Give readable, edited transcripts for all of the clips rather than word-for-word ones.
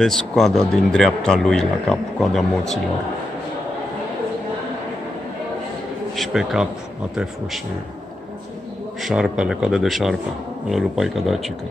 Vezi coada din dreapta lui la cap, coada moților. Și pe cap ateful și șarpele, coada de șarpe, la lupaica dacică.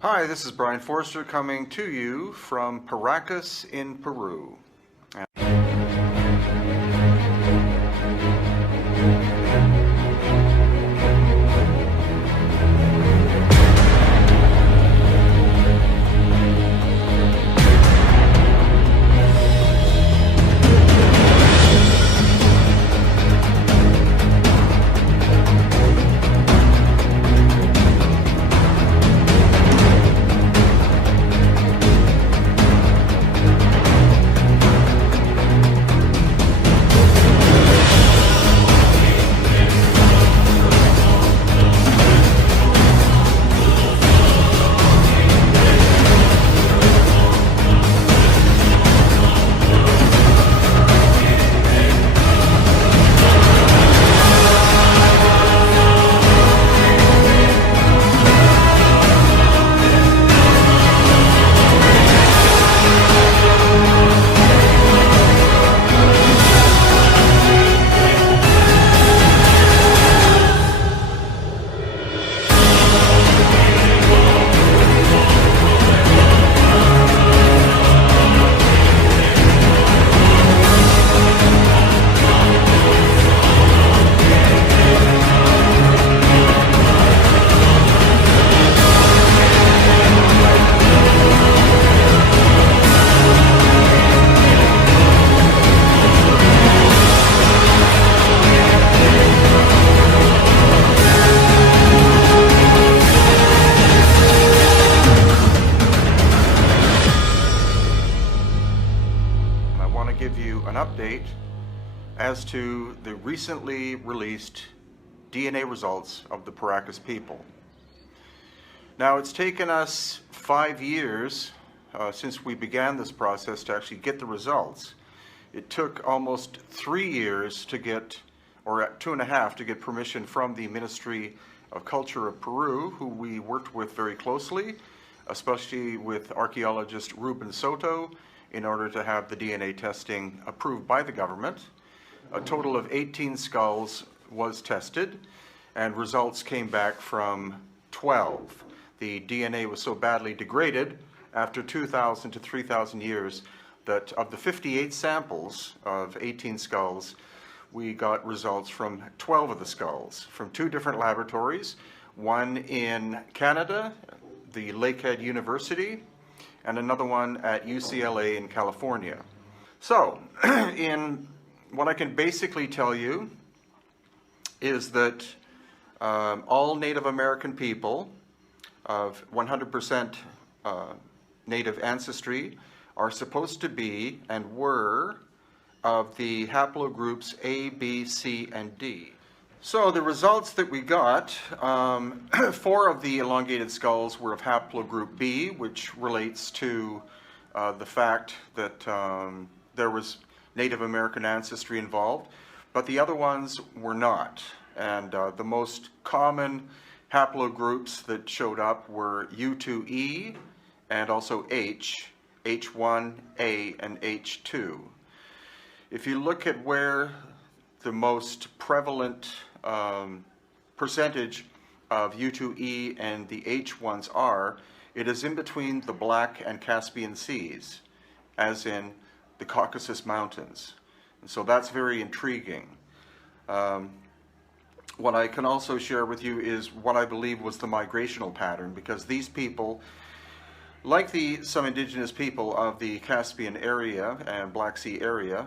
Hi, this is Brian Forster coming to you from Paracas in Peru. Update as to the recently released DNA results of the Paracas people. Now, it's taken us 5 years since we began this process to actually get the results. It took almost 3 years to get, or 2.5, to get permission from the Ministry of Culture of Peru, who we worked with very closely, especially with archaeologist Ruben Soto, in order to have the DNA testing approved by the government. A total of 18 skulls was tested, and results came back from 12. The DNA was so badly degraded after 2,000 to 3,000 years that of the 58 samples of 18 skulls, we got results from 12 of the skulls from 2 different laboratories, one in Canada, the Lakehead University, and another one at UCLA in California. So, in what I can basically tell you is that all Native American people of 100% Native ancestry are supposed to be and were of the haplogroups A, B, C, and D. So the results that we got, 4 of the elongated skulls were of haplogroup B, which relates to the fact that there was Native American ancestry involved, but the other ones were not. And the most common haplogroups that showed up were U2E and also H, H1A, and H2. If you look at where the most prevalent percentage of U2E and the H1s are, it is in between the Black and Caspian Seas, as in the Caucasus Mountains. And so that's very intriguing. What I can also share with you is what I believe was the migrational pattern, because these people, like some indigenous people of the Caspian area and Black Sea area,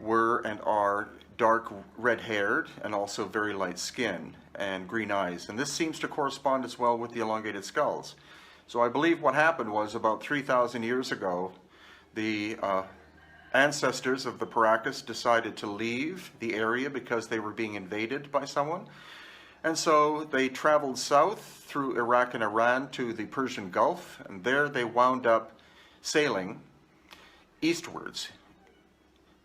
were and are dark red-haired and also very light skin and green eyes. And this seems to correspond as well with the elongated skulls. So I believe what happened was about 3,000 years ago, the ancestors of the Paracas decided to leave the area because they were being invaded by someone. And so they traveled south through Iraq and Iran to the Persian Gulf, and there they wound up sailing eastwards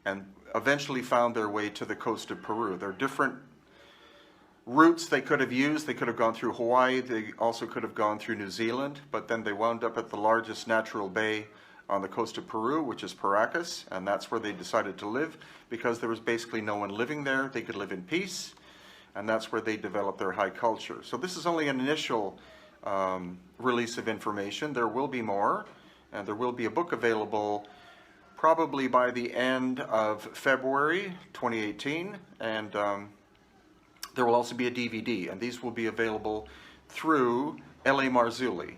and eventually found their way to the coast of Peru. There are different routes they could have used. They could have gone through Hawaii. They also could have gone through New Zealand, but then they wound up at the largest natural bay on the coast of Peru, which is Paracas, and that's where they decided to live because there was basically no one living there. They could live in peace. and that's where they develop their high culture. So this is only an initial release of information. There will be more, and there will be a book available probably by the end of February 2018, and there will also be a DVD, and these will be available through L.A. Marzulli.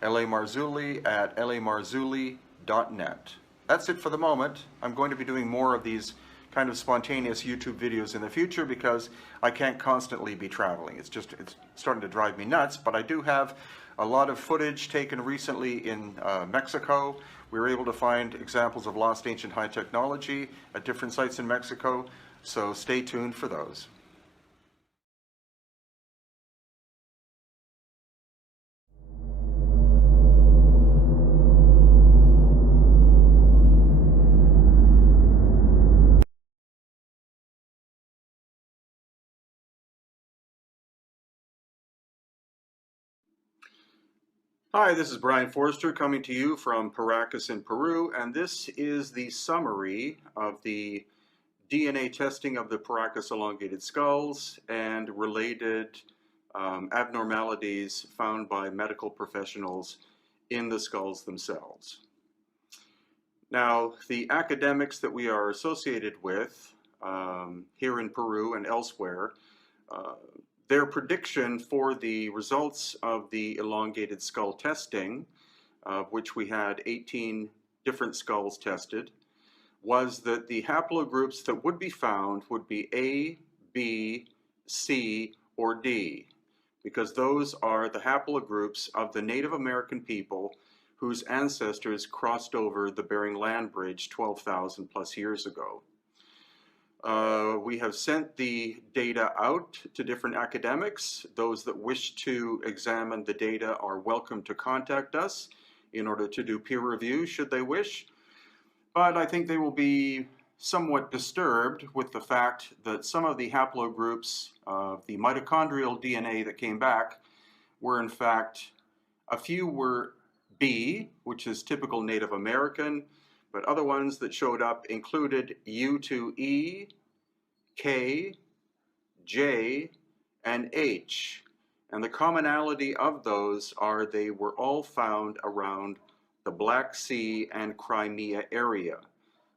L.A. Marzulli at lamarzulli.net. That's it for the moment. I'm going to be doing more of these kind of spontaneous YouTube videos in the future because I can't constantly be traveling. It's starting to drive me nuts, but I do have a lot of footage taken recently in Mexico. We were able to find examples of lost ancient high technology at different sites in Mexico, so stay tuned for those. Hi, this is Brian Forrester coming to you from Paracas in Peru, and this is the summary of the DNA testing of the Paracas elongated skulls and related abnormalities found by medical professionals in the skulls themselves. Now, the academics that we are associated with here in Peru and elsewhere, their prediction for the results of the elongated skull testing, which we had 18 different skulls tested, was that the haplogroups that would be found would be A, B, C, or D, because those are the haplogroups of the Native American people whose ancestors crossed over the Bering Land Bridge 12,000 plus years ago. We have sent the data out to different academics. Those that wish to examine the data are welcome to contact us in order to do peer review should they wish. But I think they will be somewhat disturbed with the fact that some of the haplogroups of the mitochondrial DNA that came back were in fact, a few were B, which is typical Native American, but other ones that showed up included U2E, K, J, and H. And the commonality of those are they were all found around the Black Sea and Crimea area.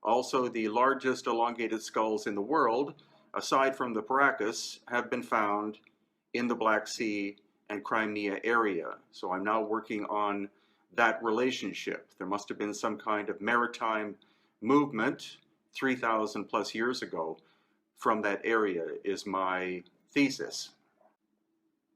Also, the largest elongated skulls in the world, aside from the Paracas, have been found in the Black Sea and Crimea area. So I'm now working on that relationship. There must have been some kind of maritime movement 3,000 plus years ago from that area, is my thesis.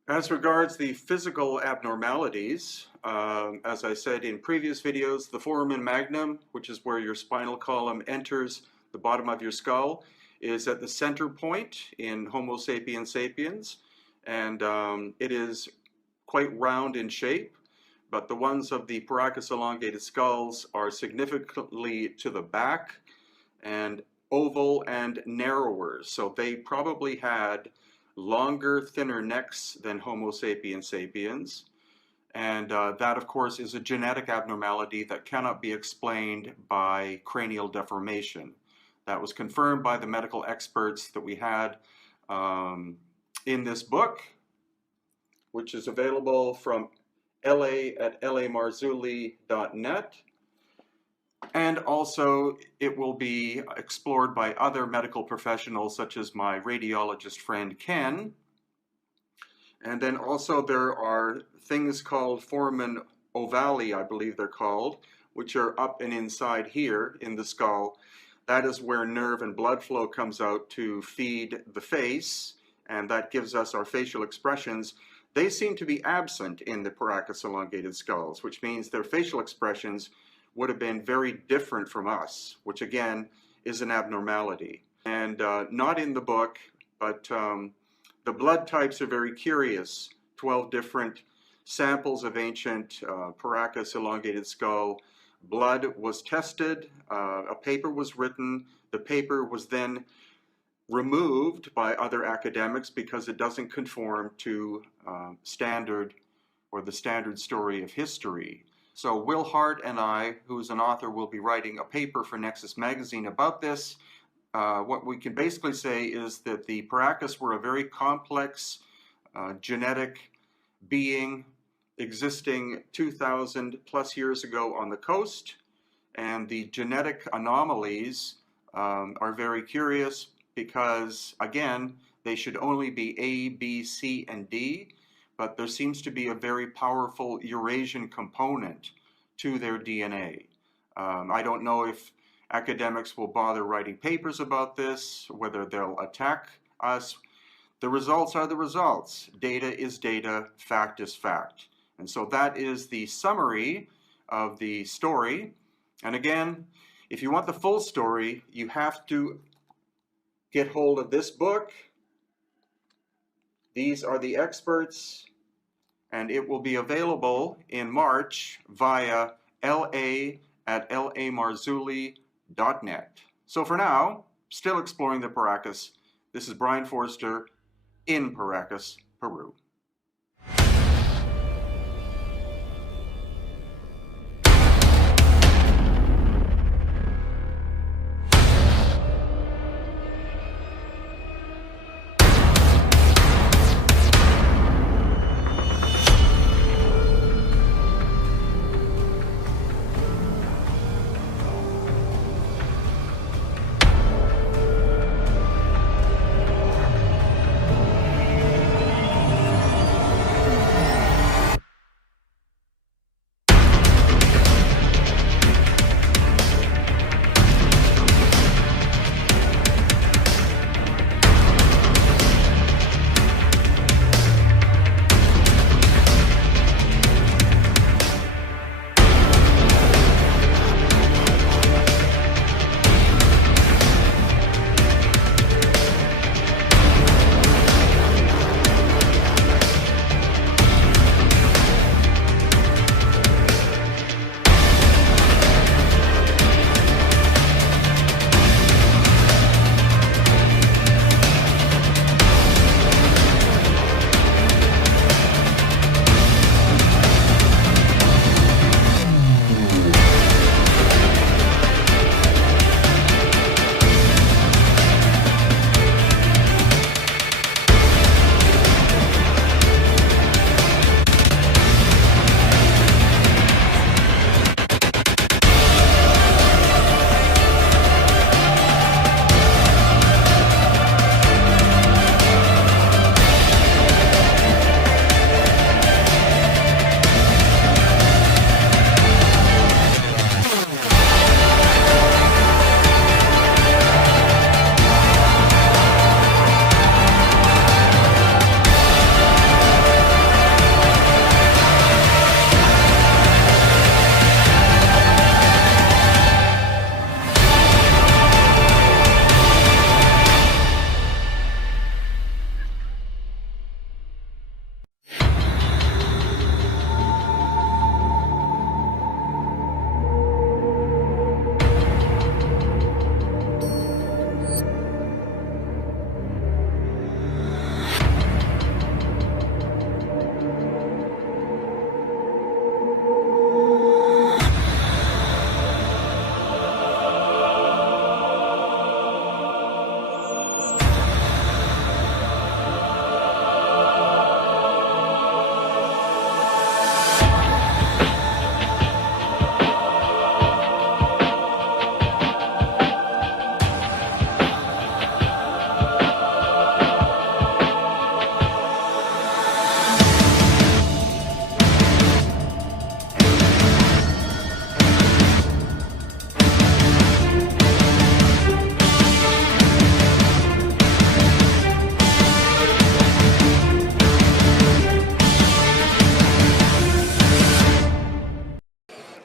As regards the physical abnormalities, as I said in previous videos, the foramen magnum, which is where your spinal column enters the bottom of your skull, is at the center point in Homo sapiens sapiens, and it is quite round in shape, but the ones of the Paracas elongated skulls are significantly to the back and oval and narrower, so they probably had longer, thinner necks than Homo sapiens sapiens. And that, of course, is a genetic abnormality that cannot be explained by cranial deformation. That was confirmed by the medical experts that we had in this book, which is available from LA at lamarzulli.net. And also, it will be explored by other medical professionals, such as my radiologist friend Ken. And then also there are things called foramen ovali, I believe they're called, which are up and inside here in the skull. That is where nerve and blood flow comes out to feed the face, and that gives us our facial expressions. They seem to be absent in the Paracas elongated skulls, which means their facial expressions would have been very different from us, which again is an abnormality. And not in the book, but the blood types are very curious. 12 different samples of ancient Paracas elongated skull blood was tested, a paper was written, the paper was then removed by other academics because it doesn't conform to standard or the standard story of history. So Will Hart and I, who is an author, will be writing a paper for Nexus Magazine about this. what we can basically say is that the Paracas were a very complex genetic being existing 2,000 plus years ago on the coast, and the genetic anomalies are very curious because, again, they should only be A, B, C, and D, but there seems to be a very powerful Eurasian component to their DNA. I don't know if academics will bother writing papers about this, whether they'll attack us. The results are the results. Data is data, fact is fact. And so that is the summary of the story. And again, if you want the full story, you have to get hold of this book. These are the experts, and it will be available in March via la@lamarzulli.net. So for now, still exploring the Paracas, this is Brian Forster in Paracas, Peru.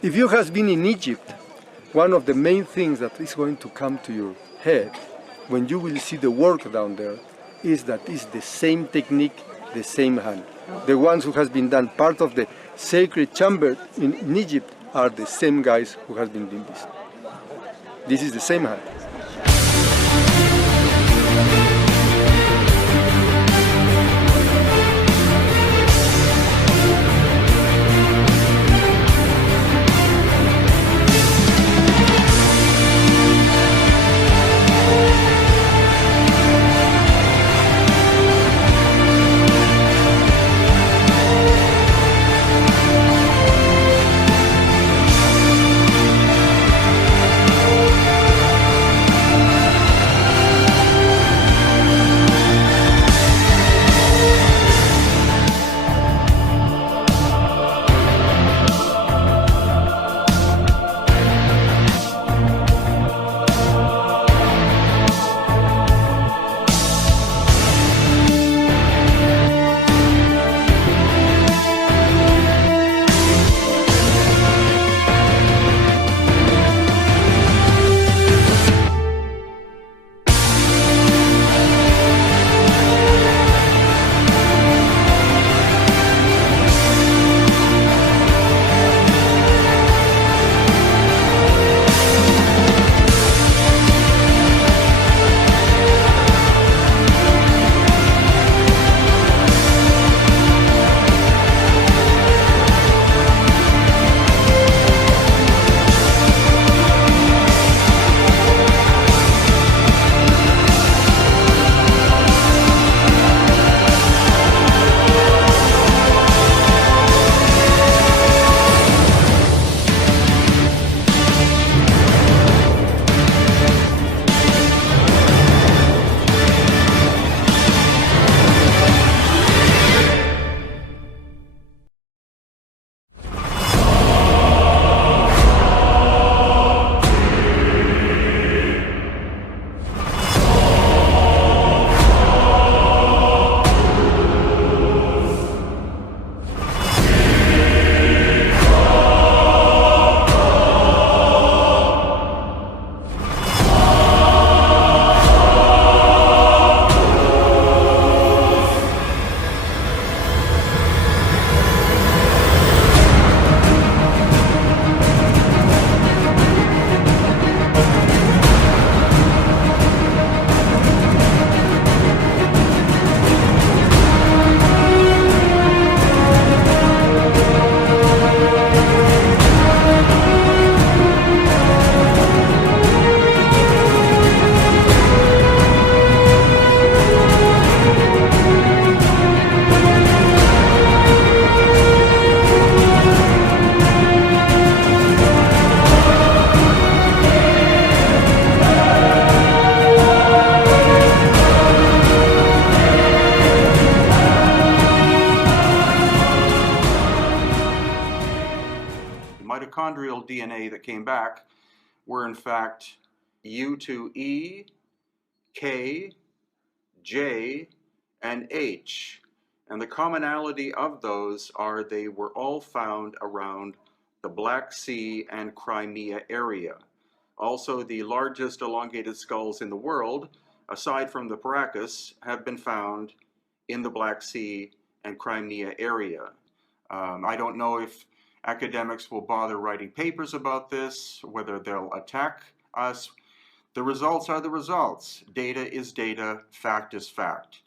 If you have been in Egypt, one of the main things that is going to come to your head when you will see the work down there is that it's the same technique, the same hand. The ones who has been done part of the sacred chamber in Egypt are the same guys who has been doing this. This is the same hand. back were in fact U to E, K, J, and H. And the commonality of those are they were all found around the Black Sea and Crimea area. Also, the largest elongated skulls in the world, aside from the Paracas, have been found in the Black Sea and Crimea area. I don't know if academics will bother writing papers about this, whether they'll attack us. The results are the results. Data is data, fact is fact.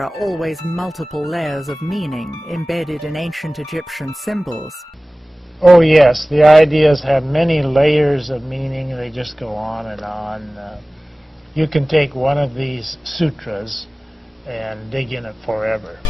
there are always multiple layers of meaning embedded in ancient Egyptian symbols. Oh yes, the ideas have many layers of meaning. They just go on and on. You can take one of these sutras and dig in it forever.